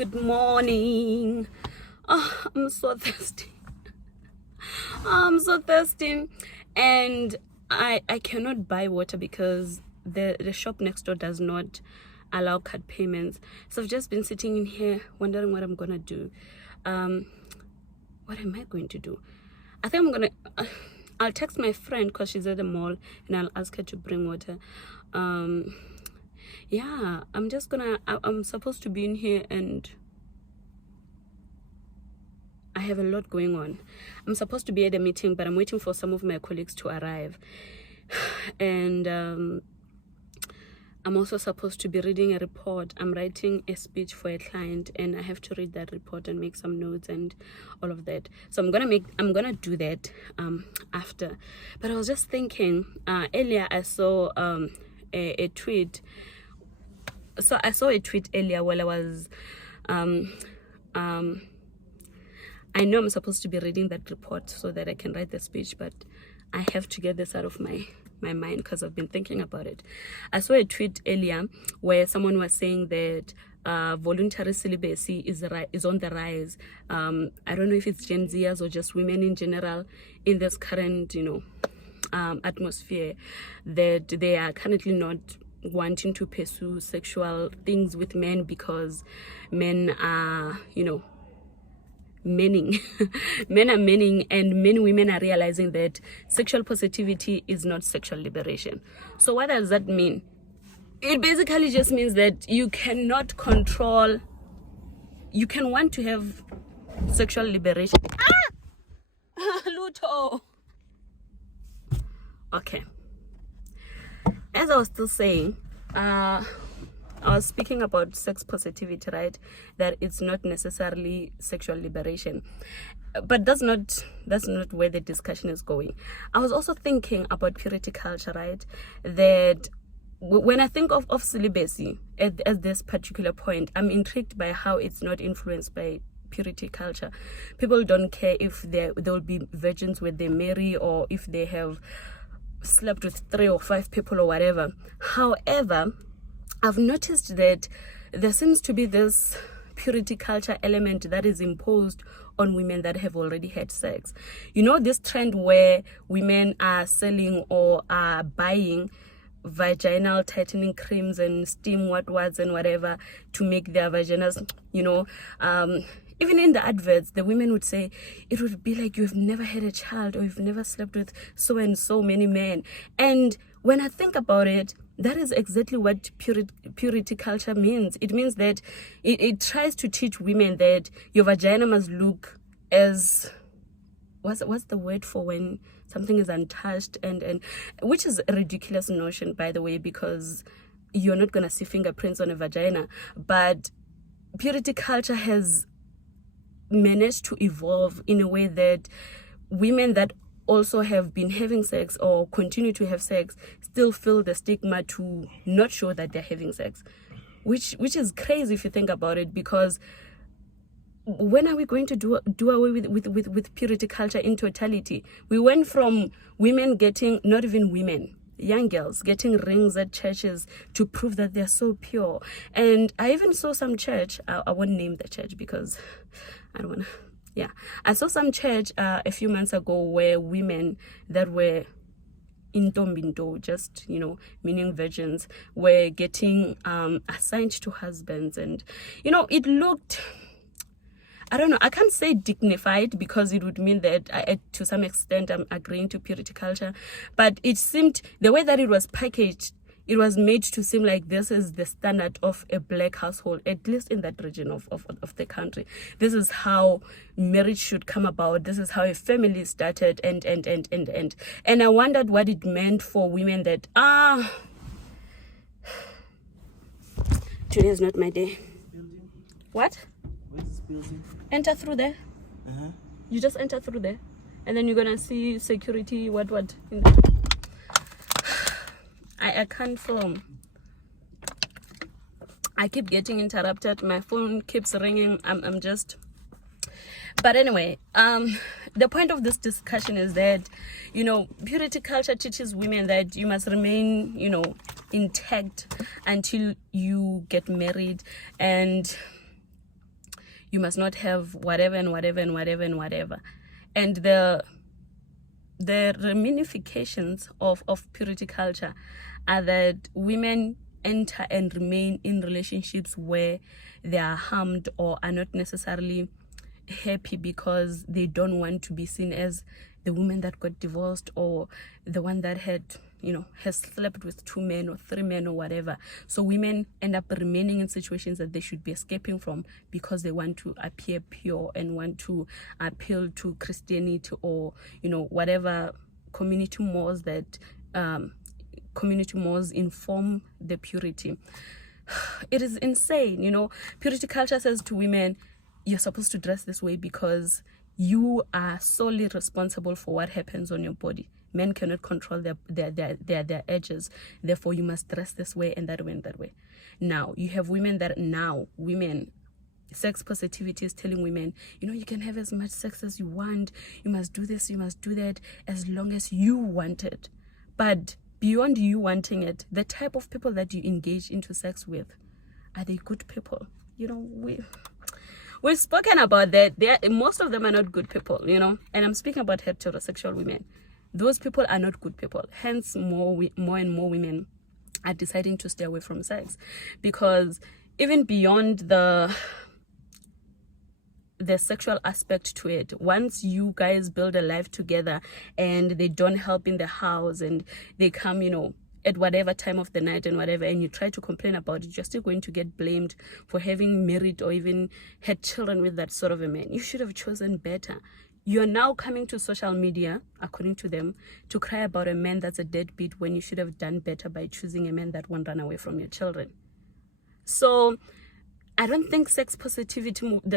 Good morning. Oh, I'm so thirsty. I'm so thirsty. And I cannot buy water because the shop next door does not allow card payments. So I've just been sitting in here wondering what I'm gonna do. What am I going to do? I think I'll text my friend because she's at the mall and I'll ask her to bring water. Yeah, I'm supposed to be in here and I have a lot going on. I'm supposed to be at a meeting, but I'm waiting for some of my colleagues to arrive. And I'm also supposed to be reading a report. I'm writing a speech for a client and I have to read that report and make some notes and all of that. So I'm gonna do that after. But I was just thinking, earlier I saw a tweet. So I saw a tweet earlier while I was I know I'm supposed to be reading that report so that I can write the speech, but I have to get this out of my mind because I've been thinking about it. I saw a tweet earlier where someone was saying that voluntary celibacy is on the rise. I don't know if it's Gen Zers or just women in general in this current, atmosphere, that they are currently not wanting to pursue sexual things with men because men are, meaning men are meaning, and many women are realizing that sexual positivity is not sexual liberation. So what does that mean? It basically just means that you cannot control, you can want to have sexual liberation. Luto. Okay, as I was still saying, I was speaking about sex positivity, right? That it's not necessarily sexual liberation, but that's not where the discussion is going. I was also thinking about purity culture, right? That when I think of celibacy at this particular point, I'm intrigued by how it's not influenced by purity culture. People don't care if there will be virgins when they marry or if they have slept with 3 or 5 people or whatever. However, I've noticed that there seems to be this purity culture element that is imposed on women that have already had sex. This trend where women are selling or are buying vaginal tightening creams and steam what's and whatever to make their vaginas, even in the adverts, the women would say, it would be like you've never had a child or you've never slept with so and so many men. And when I think about it, that is exactly what purity culture means. It means that it tries to teach women that your vagina must look as, what's the word for when something is untouched, and which is a ridiculous notion, by the way, because you're not going to see fingerprints on a vagina. But purity culture has managed to evolve in a way that women that also have been having sex or continue to have sex still feel the stigma to not show that they're having sex, which is crazy if you think about it, because when are we going to do away with purity culture in totality? We went from women getting, not even women, young girls getting rings at churches to prove that they're so pure. And I even saw some church, I won't name the church because I don't want to. Yeah, I saw some church a few months ago where women that were intombindo, just, meaning virgins, were getting assigned to husbands. And, it looked, I don't know, I can't say dignified because it would mean that to some extent I'm agreeing to purity culture. But it seemed, the way that it was packaged, it was made to seem like this is the standard of a black household, at least in that region of the country. This is how marriage should come about. This is how a family started, and I wondered what it meant for women that, today is not my day. What? Where's this building? Enter through there. You just enter through there, and then you're gonna see security. What? I can't film. I keep getting interrupted. My phone keeps ringing. I'm just. But anyway, the point of this discussion is that, purity culture teaches women that you must remain, intact until you get married, and you must not have whatever and whatever and whatever and whatever. And the ramifications of purity culture are that women enter and remain in relationships where they are harmed or are not necessarily happy because they don't want to be seen as the woman that got divorced or the one that had, has slept with 2 men or 3 men or whatever. So women end up remaining in situations that they should be escaping from because they want to appear pure and want to appeal to Christianity or, whatever community mores that inform the purity. It is insane. Purity culture says to women, you're supposed to dress this way because you are solely responsible for what happens on your body. Men cannot control their edges. Therefore, you must dress this way and that way and that way. Now, you have women, sex positivity is telling women, you can have as much sex as you want. You must do this, you must do that, as long as you want it. But beyond you wanting it, the type of people that you engage into sex with, are they good people? We've spoken about that. Most of them are not good people, and I'm speaking about heterosexual women. Those people are not good people. Hence, more and more women are deciding to stay away from sex, because even beyond the sexual aspect to it, once you guys build a life together and they don't help in the house and they come, at whatever time of the night and whatever, and you try to complain about it, you're still going to get blamed for having married or even had children with that sort of a man. You should have chosen better. You're now coming to social media, according to them, to cry about a man that's a deadbeat when you should have done better by choosing a man that won't run away from your children. So I don't think the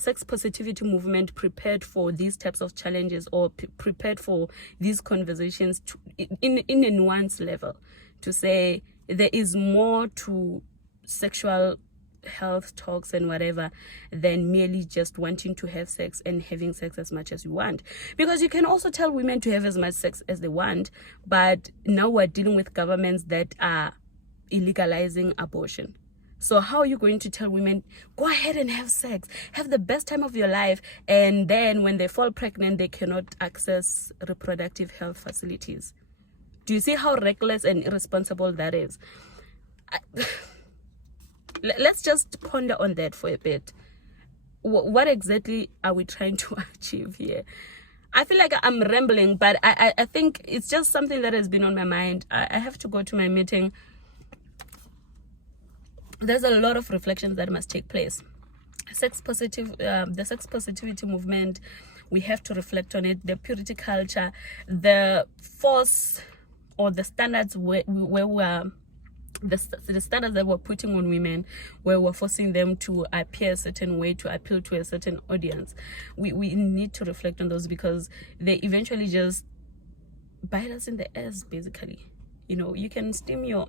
sex positivity movement prepared for these types of challenges or prepared for these conversations in a nuanced level, to say there is more to sexual health talks and whatever than merely just wanting to have sex and having sex as much as you want. Because you can also tell women to have as much sex as they want, but now we're dealing with governments that are illegalizing abortion. So how are you going to tell women, go ahead and have sex, have the best time of your life, and then when they fall pregnant, they cannot access reproductive health facilities? Do you see how reckless and irresponsible that is? Let's just ponder on that for a bit. What exactly are we trying to achieve here? I feel like I'm rambling, but I think it's just something that has been on my mind. I have to go to my meeting. There's a lot of reflections that must take place. The sex positivity movement, we have to reflect on it. The purity culture, the force or the standards the standards that we're putting on women, where we're forcing them to appear a certain way to appeal to a certain audience. We need to reflect on those, because they eventually just bite us in the ass, basically. You can steam your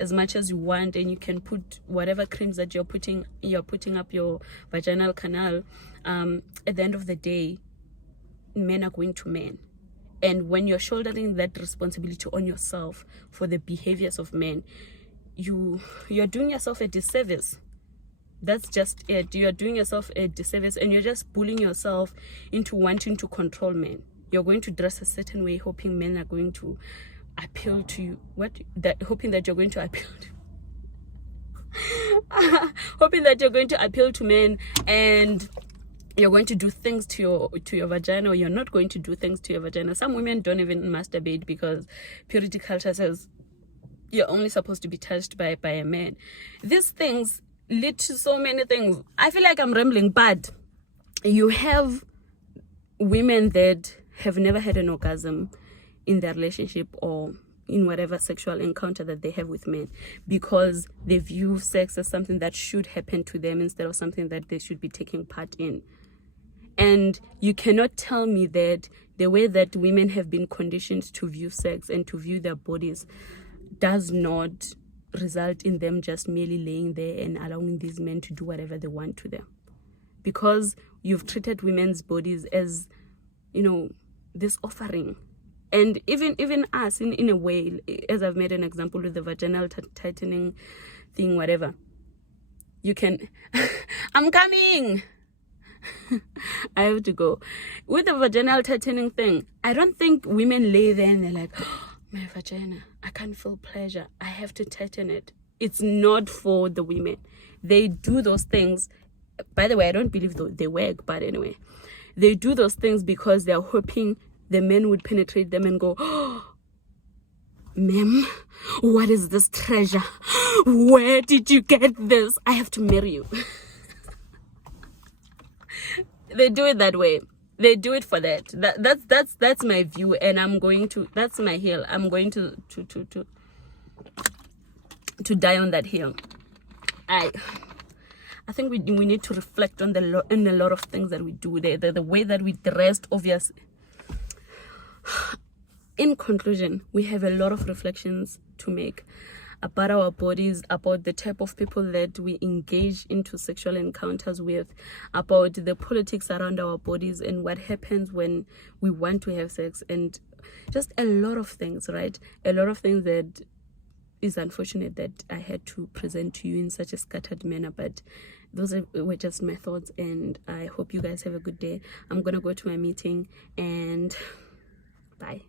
as much as you want, and you can put whatever creams that you're putting up your vaginal canal. At the end of the day, men are going to men. And when you're shouldering that responsibility on yourself for the behaviors of men, you're doing yourself a disservice. That's just it. You're doing yourself a disservice, and you're just bullying yourself into wanting to control men. You're going to dress a certain way, hoping men are going to appeal to you. Hoping that you're going to appeal to hoping that you're going to appeal to men, and you're going to do things to your vagina, or you're not going to do things to your vagina. Some women don't even masturbate because purity culture says you're only supposed to be touched by a man. These things lead to so many things. I feel like I'm rambling, but you have women that have never had an orgasm in their relationship or in whatever sexual encounter that they have with men, because they view sex as something that should happen to them instead of something that they should be taking part in. And you cannot tell me that the way that women have been conditioned to view sex and to view their bodies does not result in them just merely laying there and allowing these men to do whatever they want to them. Because you've treated women's bodies as, this offering. And even us, in a way, as I've made an example with the vaginal tightening thing, whatever. You can... I'm coming! I have to go. With the vaginal tightening thing, I don't think women lay there and they're like, oh, my vagina, I can't feel pleasure, I have to tighten it. It's not for the women. They do those things. By the way, I don't believe they work, but anyway, they do those things because they're hoping the men would penetrate them and go, oh, ma'am, what is this treasure? Where did you get this? I have to marry you. They do it that way. They do it for that. That's my view, and I'm going to. That's my hill. I'm going to die on that hill. I think we need to reflect on on a lot of things that we do. The way that we dressed, obviously. In conclusion, we have a lot of reflections to make about our bodies, about the type of people that we engage into sexual encounters with, about the politics around our bodies and what happens when we want to have sex, and just a lot of things, right? A lot of things that is unfortunate that I had to present to you in such a scattered manner, but those were just my thoughts, and I hope you guys have a good day. I'm gonna go to my meeting, and bye.